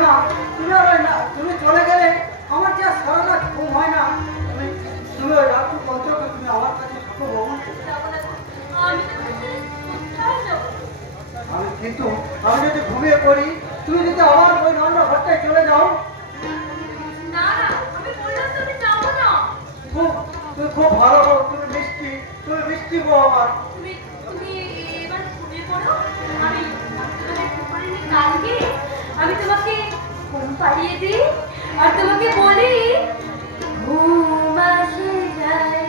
যাও না, তুমি চলে গেলে আমার যে সারা রাত ঘুম হয় না। তুমি ওই রাত্রি পর্যন্ত তুমি আমার কাছে থাকো বাবু। কিন্তু আমি যদি ঘুমিয়ে পড়ি, তুমি যদি আবার ওই রান্না ঘরটায় চলে যাও। না না, আমি বললাম তো আমি যাবো না। তুমি খুব ভালো বউ, তুমি মিষ্টি বউ আমার। তুমি এবার ঘুমিয়ে পড়ো। আমি তোমাকে ঘুম পাড়িয়ে কালকে আমি তোমাকে ঘুম পাড়িয়ে দিই আর তোমাকে বলি ঘুম আসে যায়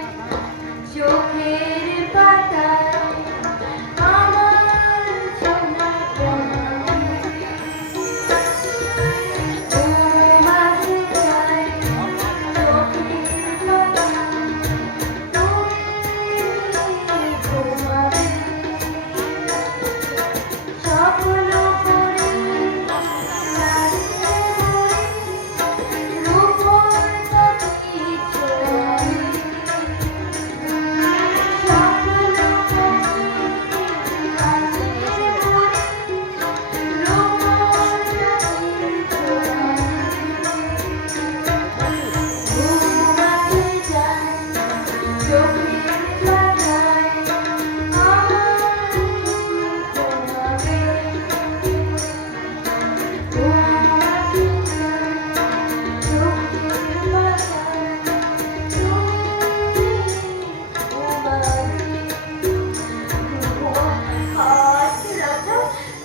চোখের পাতায় আমার সোনা ঘুম আসে যায় চোখের পাতায় স্বপ্ন করে রূপর নদী ছোঁয়ায় স্বপ্ন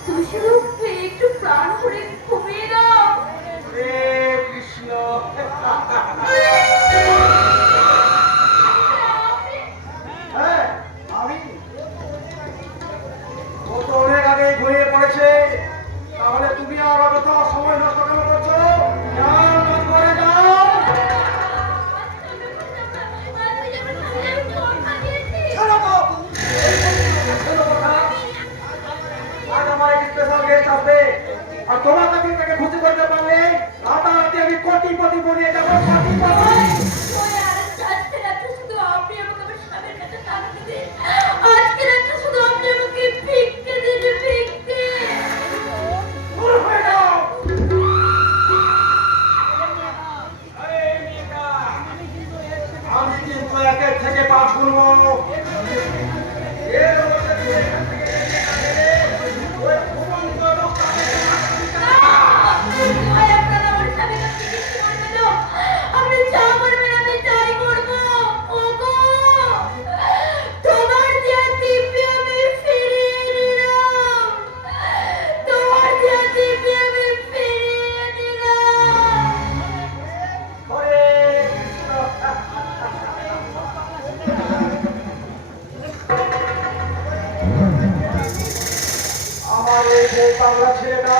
তুমি শুধু একটু প্রাণ করে ঘুমিয়ে দাও। হে কৃষ্ণ, হ্যাঁ আমি, ও তো অনেক আগে ঘুমিয়ে পড়েছে। তাহলে তুমি আর অযথা সময় নষ্ট কেন করছো? যাও, কাজ করে যাও। শোনো তো, শোনো কথা। আজ আমার এক স্পেশাল গেস্ট আসবে, আর তোমার কাছে তাকে খুশি করতে পারলে রাতারাতি আমি কোটিপতি বনিয়ে যাবো। দূর হয়ে যাও। আমি কিন্তু একের থেকে 5 গুনবো। এর মধ্যে দিয়ে এখান থেকে ওই ঘুমন্ত লোকটাকে হরে কৃষ্ণ। আমার এই যে পাগলা ছেলেটা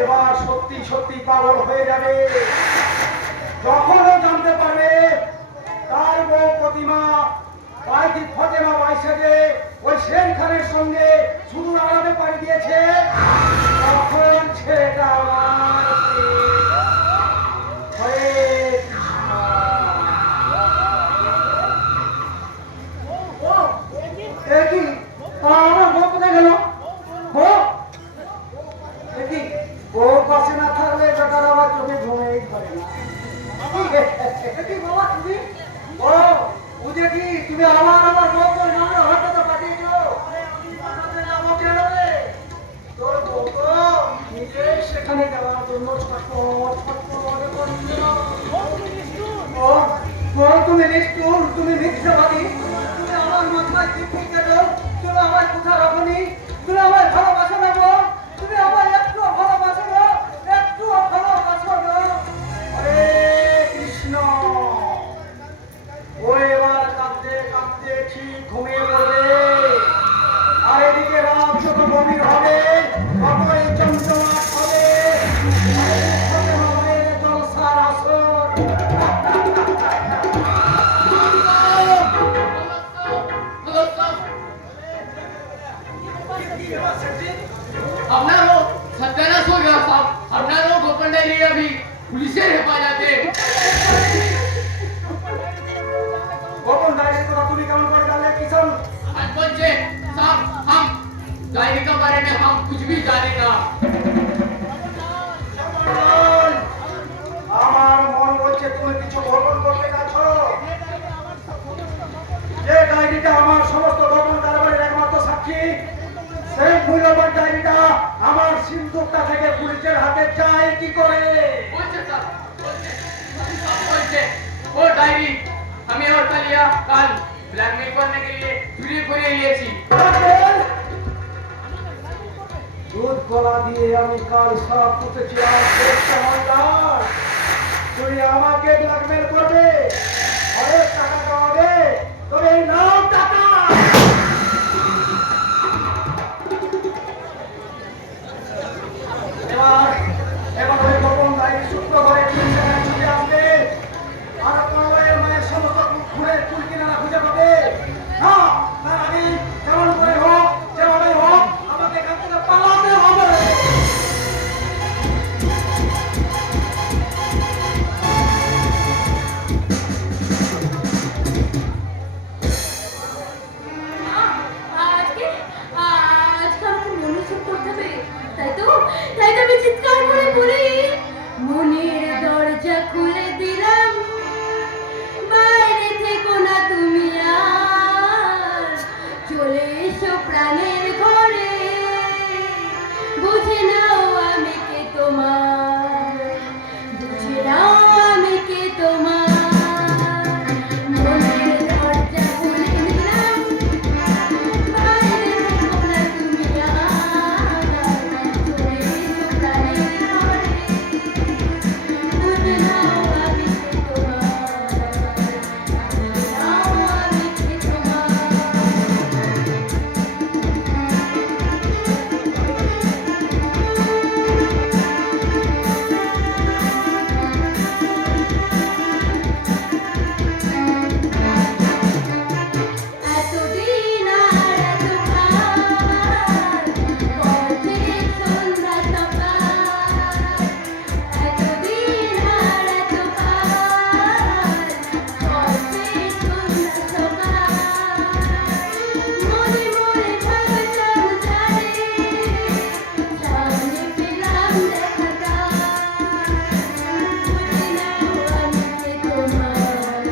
এবার সত্যি সত্যি পাগল হয়ে যাবে। যখনও জানতে পারবে তার বউ প্রতিমা বাইকি ফতেমা বাইসাজে ওই শের খানের সঙ্গে শুধু আড়াতে পাড়ি দিয়েছে, তখন ছেলেটা আমার হরে কৃষ্ণ। এ কি? আমার বউ কোথায় গেল? বউ? এ কি? বউ পাশে না থাকলে বেটার আবার চোখে ঘুমেই ধরে না। এ কি বাবা তুমি? ও বুঝে কি তুমি আমার বউকে নামে হঠাৎ পাঠিয়েছো? আমাকে নেবে তোর বউ তো নিজে সেখানে যাওয়ার জন্য তুমি নিষ্ঠুর, তুমি মিথ্যাবাদী, তুমি আমার মাথায় টিপি কেন? তুমি আমার কোথা রাখনি? তুমি আমার ভালোবাসো না গো? তুমি আমার একটুও ভালোবাসো না? একটুও ভালোবাসো না? হরে কৃষ্ণ। ও এবার কাঁদতে কাঁদতে ঠিক ঘুমিয়ে পড়বে, আর এদিকে রাত যত গভীর হবে ততই চঞ্চলাট হবে। হতে হবে জলসার আসর। अपना वो सत्यानाश हो गया साहब। अपना वो गोपन डायरी अभी पुलिस से हेफाजते। গোপন ডায়েরির কথা তুমি কেমন করে জানলে কিষান? अनपढ़ से साहब हम डायरी के बारे में हम कुछ भी जाने ना। কিছু গোপন করতে চাচ্ছ? যে ডায়েরিটা আমার সমস্ত গোপন কারবারের একমাত্র সাক্ষী, সেই মূল্যবান ডায়েরিটা আমার সিন্ধুকটা থেকে পুলিশের হাতে যায় কি করে? বলছে স্যার, বলছে, सब बोलते वो डायरी हमें और कलिया कल ब्लैकमेल करने के लिए चुरी করে নিয়েছি। দুধ গলা দিয়ে আমি কাল সব পুঁতেছিলাম, তুই আমাকে ব্ল্যাকমেল করবে, অনেক টাকা খাওয়াবে, তবে এই নাও টাকা। এবার ওই গোপন ডায়েরি সূত্র ধরে সেখানে ছুটে আসবে, আর প্রণয়ের মায়ের সমস্ত ঘুরে চুল কিনারা খুঁজে পাবে। না, তার আগে যেমন করে হোক, যেভাবে হোক, আমাকে এখান থেকে পালাতে হবে। আজকে আজকে আমাকে মনোযোগ করতে হবে, তাই তো আমি চিৎকার করে বলি, মনের দরজা খুলে দিলাম, বাইরে থেকো না তুমি আর, চলে এসো প্রাণের ঘরে, বুঝে নাও আমি কে তোমার, বুঝে নাও আমি কে তোমার, মনের দরজা খুলে দিলাম, বাইরে থেকো না তুমি আর, চলে এসো প্রাণের ঘরে, বুঝে নাও আমি কে তোমার, বুঝে নাও আমি কে তোমার। এতদিন আর এতকাল পথে সন্ধ্যা সকাল, এতদিন আর এতকাল পথে সন্ধ্যা সকাল, মনে মনে ভাবতাম জানে, সামনে পেলাম দেখা দাও, বুঝে নাও আমি কে তোমার,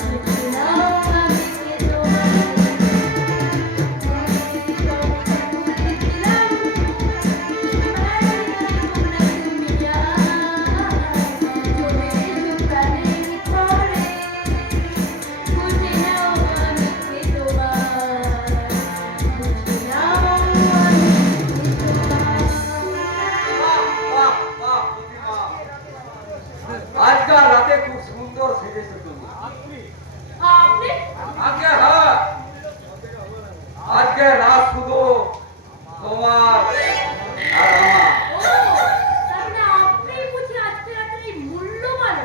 বুঝে নাও আমি কে তোমার, খুলে দিলাম, বাইরে থেকো না তুমি আর, চলে এসো প্রাণের ঘরে, বুঝে নাও আমি কে তোমার, বুঝে নাও আমি কে আজকাল রাতে খুব সুন্দর সেজেছো তুমি। আপনি আজকে হ্যাঁ, আজকে রাত শুধু তোমার আর আমার। ও তাহলে আপনি বুঝি আজকে রাতে এই মূল্যবান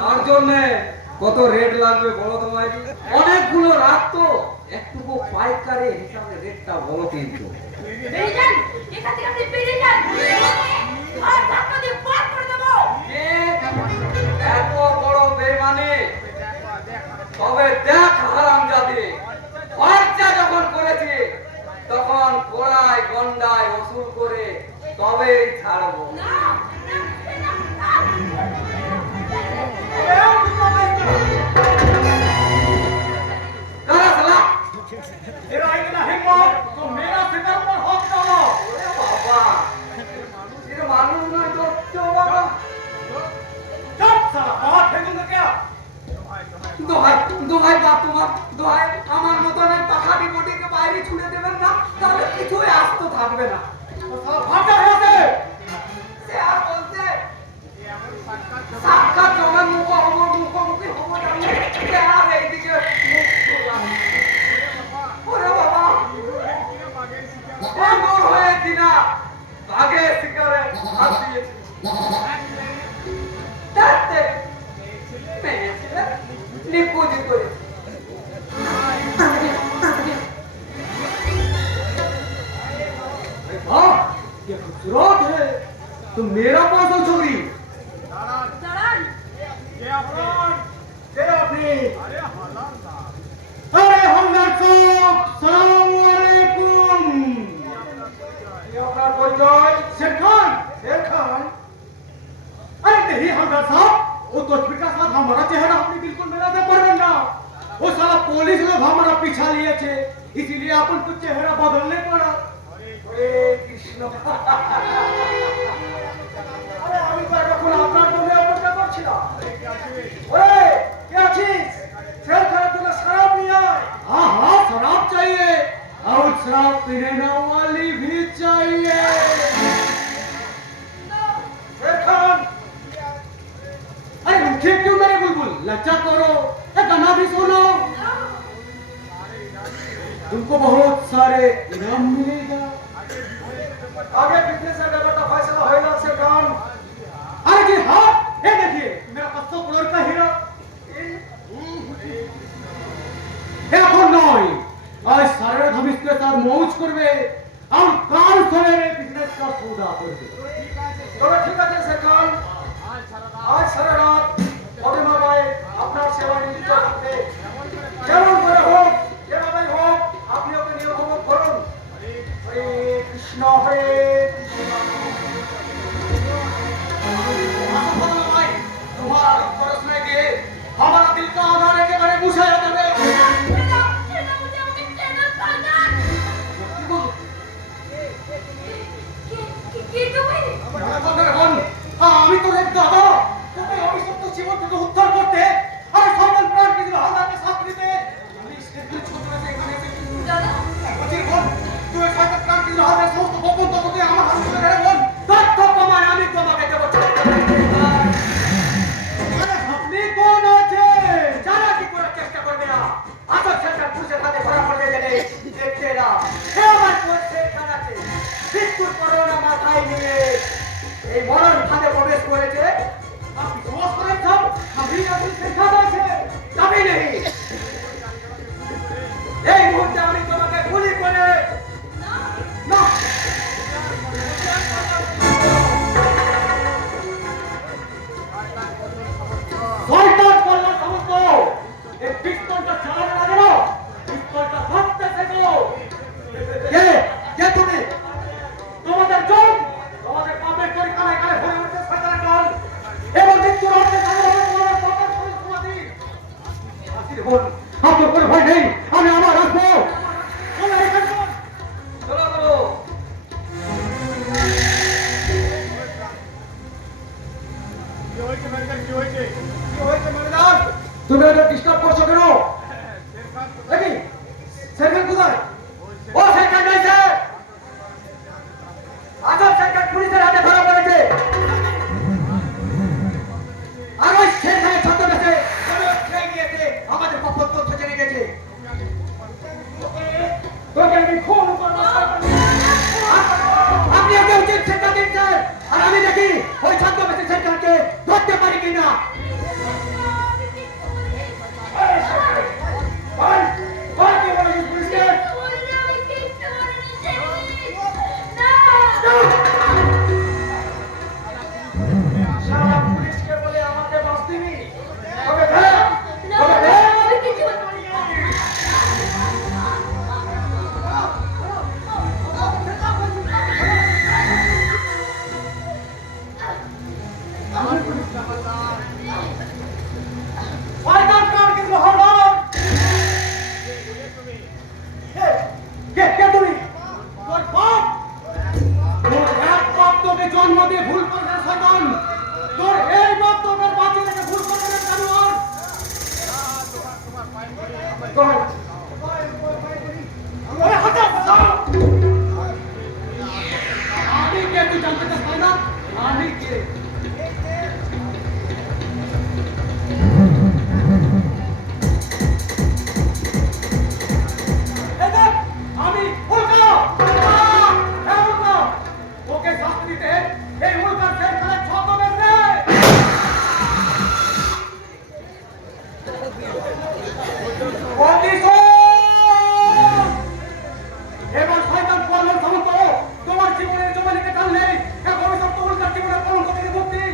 তার জন্য কত রেট লাগবে বলো তোমায়? অনেকগুলো রাত তো, একটুকু পাইকারি হিসাবে রেটটা বলো কিন্তু। বেরিয়ে যান এখান থেকে, আপনি বেরিয়ে যান, আর ধাক্কা দিয়ে পার করে দেবো। এত বড় বেমানি, তবে দেখ হারামজাদি, খরচা যখন করেছি তখন কোড়ায় গন্ডায় ওসুল করে তবেই ছাড়বো। না না না কারা শালা? तेरा इतना हिम्मत तो मेरा फिकर पर हक डालो। ওরে বাবা, এর মানুষ নয় তো তো বাবা। चुप साला, बात फेंकूंगा क्या? দোহাই দোহাই বাপ তোমার, দোহাই আমার মতন এই পাখাটি কোটিকে বাইরে ছুড়ে দেবেন না, তাহলে কিছুই আস্ত থাকবে না। तो साला भाग जा यहाँ से। সে আর বলতে সাক্ষাৎ জমের মুখোমুখি হবো জানলে সে আর এইদিকে মুখ খুললাম। ওরে বাবা, পাগল হয়েছি না, বাঘের শিকারে হাত দিয়েছি। তাতে মেরেছিলে, নিখোঁজ করেছি। वाह, ये खूबसूरत है। तो मेरा पास हो छोरी। দাঁড়ান, ये अपराध। तेरा अपनी। अरे हलालदार। अरे हल्ला साहब, सलाम अलैकुम। ये अपना परिचय। सरकार हमारा चेहरा अपनी बिल्कुल मिलाते पारबेन ना। वो साला पुलिस लोग हमारा पीछा लिए थे, इसीलिए अपन को चेहरा बदलने पड़ा। হরে কৃষ্ণ আরে আমি তো এখন আপনার জন্য অপেক্ষা করছিলাম ওরে কে আছিস ছেলে খারাপ জন্য শরাব নিয়ে আয় हाँ हाँ शराब चाहिए और शराब पीने वाली भी चाहिए। শের খান अरे रूठे क्यों मेरे बुलबुल, लज्जा करो, ये गाना भी सुनो। तुमको बहुत सारे इनाम मिलेगा। আগে বিজনেসের ব্যাপারটা ফয়সালা হয়ে যাচ্ছে কারণ अरे जी हाँ, ये देखिए मेरा 500 करोड़ का हीरा। এখন নয়, আজ সারা রাত हम इसके साथ मौज করবে और কাল সवेरे बिजनेस का सौदा করবে। তবে ঠিক আছে শের খান আজ সারা রাত ফতেমা ভাই আপনার সেবা নিয়োজিত থাকবে যেমন করে হোক যেভাবেই হোক আপনি ওকে নিয়ে উপভোগ করুন হরে কৃষ্ণ হরে কৃষ্ণ भाई तुम्हारा तरस में के हमारा दिल का आधार एकेबारे मुछाया যাবে। আমি তো এক দাদা, তোকে অভিশপ্ত জীবন থেকে উদ্ধার করতে আর শয়তান প্রাণকে দিল হালদারকে সাথ দিতে। আমি সেদিন ছোটবেলা এখানে এসেছি। বলছি বোন, তুই ওই শয়তান প্রাণকে দিল হালদার সমস্ত গোপন তথ্য তুই আমার হাতে তুলে ধরে বোন। তথ্য প্রমাণ আমি তোমাকে দেবো। আরে আপনি কোন আছেন? যারা কি করার চেষ্টা করবে না আসল সরকার পুলিশের হাতে ধরা পড়ে গেলে দেখতে না সে আমার করছে খানাতে মৃত্যুর করোনা মাথায় নিয়ে এই মরণ ফাঁদে প্রবেশ করেছে আপনি বিশ্বাস করেন সব আমি আপনি দেখা যাচ্ছে। যাবি নেই এই মুহূর্তে আমি তোমাকে গুলি করে না শয়তান বললা সমস্ত এই পিস্তলটা চালানো লাগে না, পিস্তলটা ধরতে থেকো। কে কে তুমি? তোমাদের চোখ তোমাদের পাপের করে কানে কানে ভরে উঠছে শয়তানের দল এবং মৃত্যুর অর্থে তোমাদের পাপের সমাধি। আসির বোন, আপনার কোনো ভয় নেই, আমি আমার রাখবো। চলো এখান থেকে। চলো চলো কি হয়েছে ম্যানেজার তুমি এটা ডিস্টার্ব করছো কেন দেখি সেকেন্ড কোথায় ও সেকেন্ড হয়েছে আজব সেকেন্ড পুলিশের হাতে ধরা পড়েছে আর ওই সেখানে ছদ্মবেশে খেয়ে গিয়েছে আমাদের পক্ষ তথ্য জেনে গেছে তোকে আমি খুন করবো আপনি ওকে উচিত শিক্ষা দিচ্ছেন আর আমি দেখি ওই ছদ্মবেশে সেখানকে ধরতে পারি কিনা জন্ম দিয়ে ভুল করবে শয়তান, তোর এই বক্তব্যের বাঁচিয়ে রেখে ভুল করবে না জানোয়ার। আমি কে তুই জানতে চাস তাই না? আমি কে? আমি উল্কা ওকে শাস্তি দিতে এই উল্কার শেষ খেলায় ছন্দ বেঁধে এবার শয়তান পালন সমস্ত তোমার জীবনের জমা লিখে টানলে এখন সত্য উল্কার জীবনের কলঙ্ক থেকে মুক্তি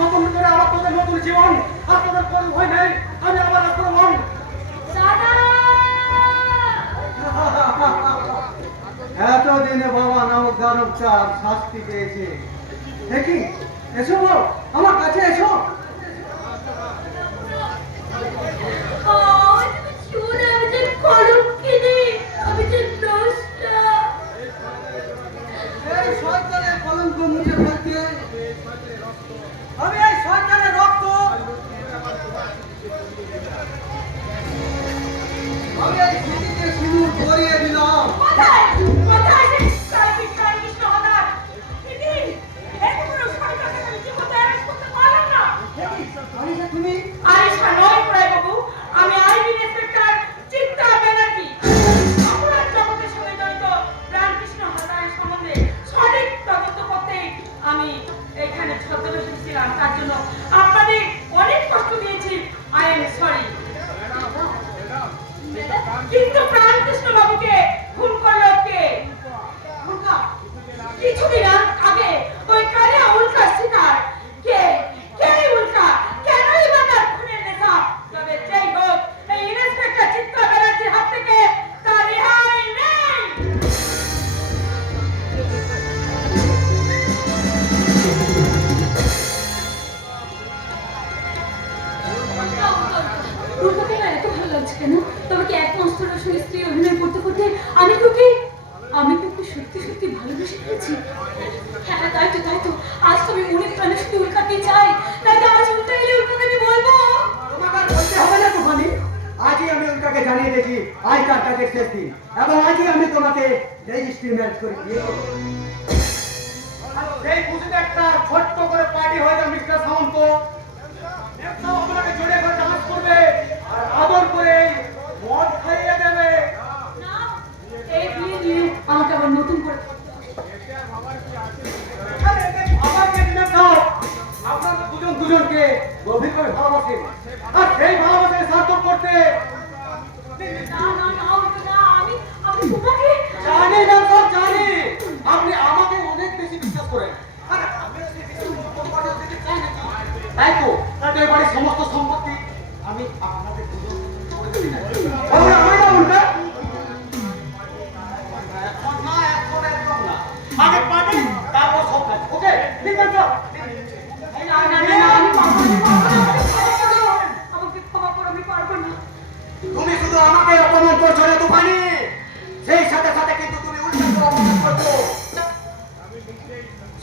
নতুন করে আবার তোদের নতুন জীবন আর তোদের কোনো ভয় নেই আমি আবার আক্রমণ এতদিনে বাবা নামক দানব চার শাস্তি পেয়েছে দেখি এসো বল আমার কাছে এসো। তুমি ছুঁ না, আমি যে কলঙ্কিনী, আমি যে নষ্টা। এই শয়তানের কলঙ্ক মুছে ফেলতে আমি এই শয়তানের রক্ত আমি এই স্মৃতিতে সিঁদুর পরিয়ে দিলাম। কোথায় কোথায় সেই সাইকিক কৃষ্ণ হঠাৎ দিদি এত বড় শয়তানকে আমি কি করতে অ্যারেস্ট করতে পারলাম না? আনিশা, তুমি আরিশা নয় প্রায় বাবু, আমি আইবি ইন্সপেক্টর চিত্রা ব্যানার্জি। অপরাধ জগতের সঙ্গে জড়িত রামকৃষ্ণ হত্যার সম্বন্ধে সঠিক তদন্ত করতে আমি এখানে ছদ্মবেশে ছিলাম। তার জন্য আপনাদের অনেক কষ্ট দিয়েছি। I am sorry. কিন্তু রামকৃষ্ণ বাবুকে খুন করলো কে? উল্কা। কিছুদিন আগে ওই কালে উল্কা শিকার কে? কে উল্কা? কেনই বা তার খুনের নেশা? তবে যেই হোক, এই ইন্সপেক্টর চিত্রা ব্যানার্জির হাত থেকে তার রেহাই নেই। উল্কাকে না এত ভালো লাগছে কেন? তোমাকে এক মস্তর আসলে স্ত্রী অভিনয় করতে করতে আমি তোকে সত্যি সত্যি ভালোবেসে ফেলেছি। হ্যাঁ তাই তো আজ তুমি অনেক প্রাণে শুধু উল্কাকে চাই। তাই তো আজ উল্কা এলে উল্কাকে আমি বলবো। তোমাকে আর বলতে হবে না তুফানি। আজই আমি উল্কাকে জানিয়ে দিয়েছি আই কার্ড কাজের শেষ দিন, এবং আজই আমি তোমাকে রেজিস্ট্রি ম্যাচ করে বিয়ে করবো। আর সেই খুশিতে একটা ছোট্ট করে পার্টি হয়ে যাবে মিস্টার সামন্ত। একটাও আপনাকে জড়িয়ে করে ডান্স করবে আর আদর করে মদ খাইয়ে দেবে। না, এই বিয়ে নিয়ে আমাকে আবার নতুন করে আরে এতে আবার কে দিনের দাও? আপনারা দুজন দুজনকে গভীরভাবে ভালোবাসেন, আর সেই ভালোবাসাকে সার্থক করতে আমি তোমাকে জানি না তো জানি, আপনি আমাকে অনেক বেশি বিশ্বাস করেন। আরে আমি যদি কিছু নতুন করে দিতে চাই নাকি? তাই তো তাদের বাড়ির সমস্ত সম্পত্তি আমি আপনাদের দুজন করে দিই না। তাহলে আমি না উল্কা এখন না, এখন একদম না। আগে পার্টি তারপর সব কাজ। ওকে ঠিক আছে। আমি আমাকে ক্ষমা করো, আমি পারবো না। তুমি শুধু আমাকে অপমান করছো না তুফানি, সেই সাথে সাথে কিন্তু তুমি উল্কাকে অপমান করছো।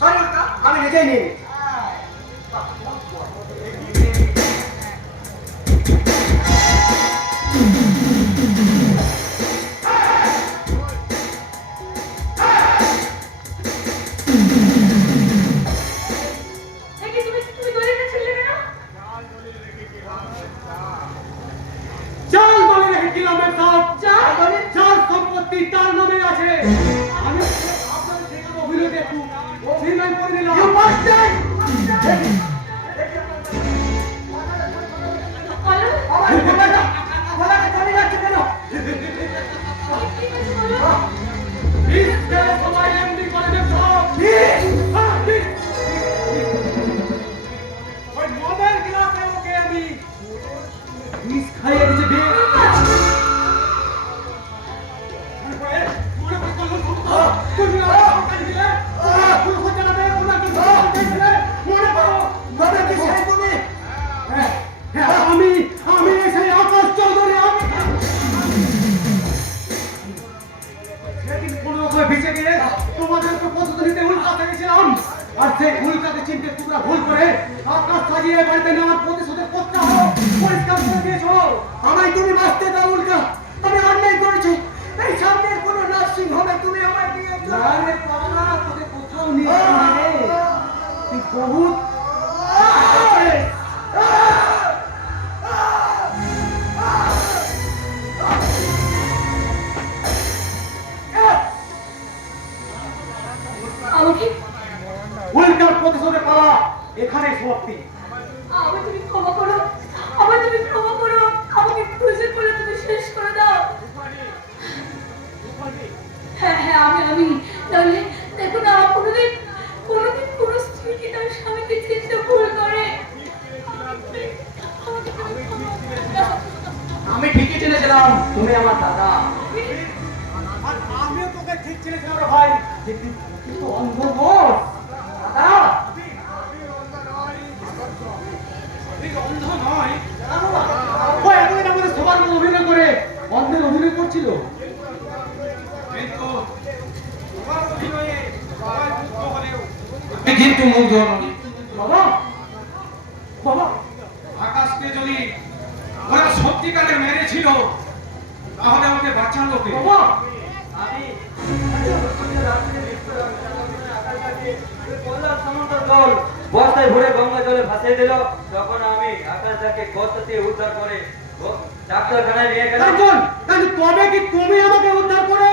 সরি উল্কা, আমি নিজেই নিয়ে নিচ্ছি। দেখি তুমি দড়িটা ছিঁড়লে কেন? চাল বলে রেখেছিলাম সব। চাল সম্পত্তি তার নামে আছে। আমি আপনাদের সেখানে অভিনয় একটু অভিনয় করে নিলাম। You bastard! বলো, আমার গলাটা চালিয়ে যাচ্ছে কেন? ঠিক আছে বলো। ইসরায়েল সবাই এমনি করে দেব সব। ওই মদের গ্লাসে ওকে আমি বিষ খাইয়ে দিয়েছি, বিষ। মনে করে করলো তুমি আমার কাছে দিলে পুরো হতে না দেয় ওনাকে দিলে মনে করো তবে কি সেই তুমি? হ্যাঁ, হ্যাঁ, আমি সেই আকাশ চৌধুরী। আমি সেদিন কোনো রকমে ভিজে গিয়ে তোমাদেরকে প্রতিদিনিতে উল্কাতে গেছিলাম, আর সেই উল্কাতে চিনতে তোমরা ভুল করে আকাশ সাজিয়ে বাড়িতে নেওয়ার প্রতিশোধের প্রত্যাহ পরিষ্কার করে দিয়েছো। আমায় তুমি বাঁচতে দাও উল্কা, আমি অন্যায় করেছি। এই সামনের কোনো নার্সিং হোমে তুমি আমায় দিয়েছো। আরে পাগলা, তোকে কোথাও নিয়ে যাবে রে। তুই বহুত আমাকে উল্কার প্রতিশোধে পালা এখানে সমাপ্তি। আমাকে তুমি ক্ষমা করো, আমাকে খুঁজে করে তুমি শেষ করে দাও। হ্যাঁ আমি তাহলে দেখো না, কোনোদিন কোনো স্ত্রী কি তার স্বামীকে চিনতে ভুল করে? আমাকে তুমি ক্ষমা করে দাও। আমি ঠিকই চিনেছিলাম তুমি আমার দাদা। আর আমিও তোকে ঠিক ছিলেছিলাম রে ভাই, যে তুই কিন্তু অন্ধ বস। দাদা চুরি করছিল। কিন্তু তোমার অভিনয়ে সবাই মুগ্ধ হলেও কিন্তু মুগ্ধ নই। বাবা বাবা আকাশকে যদি ওরা সত্যিকারের মেরেছিল তাহলে আমাকে বাঁচালো কে? বাবা বস্তায় ভরে গঙ্গা জলে ভাসিয়ে দিল, তখন আমি আকাশটাকে বস্তা দিয়ে উদ্ধার করে ডাক্তারখানায় নিয়ে গেলাম। একজন তাহলে তবে কি তুমি আমাকে উদ্ধার করে?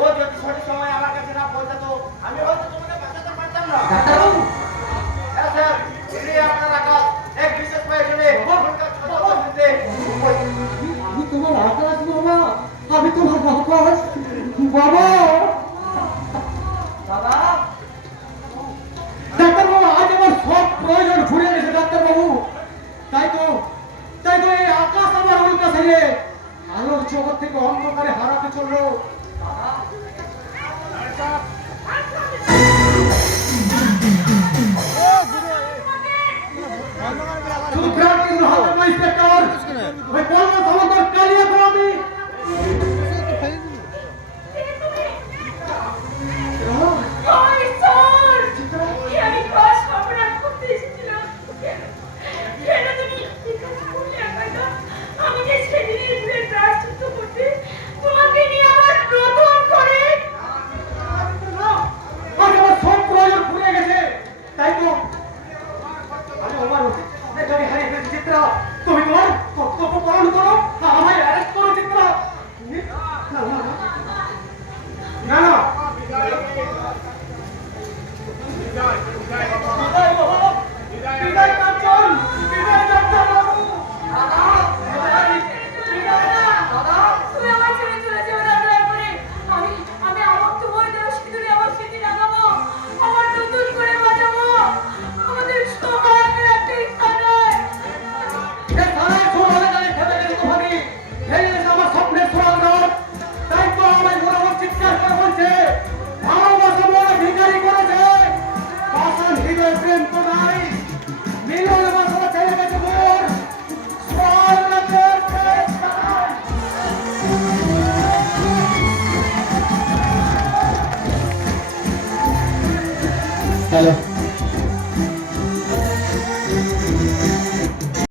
ও যদি সঠিক সময় আমার কাছে না পৌঁছাতো আমি হয়তো তোমাকে বাঁচাতে পারতাম না। ডাক্তারবাবু হ্যাঁ স্যার, ইনি আপনার আকাশ, এক বিশেষ প্রয়োজনে এখনকার ছোটতে আমি তোমার আকাশ বাবা, আমি তোমার আকাশ বাবা। বাবা ডাক্তারবাবু আজ আমার সব প্রয়োজন ঘুরে গেছে ডাক্তারবাবু। তাই তো এই আকাশ আমার উল্কা ছেড়ে আলোর জগৎ থেকে অন্ধকারে হারাতে চললো। শুধু গ্রাম কিন্তু হাতে ইন্সপেক্টর ওই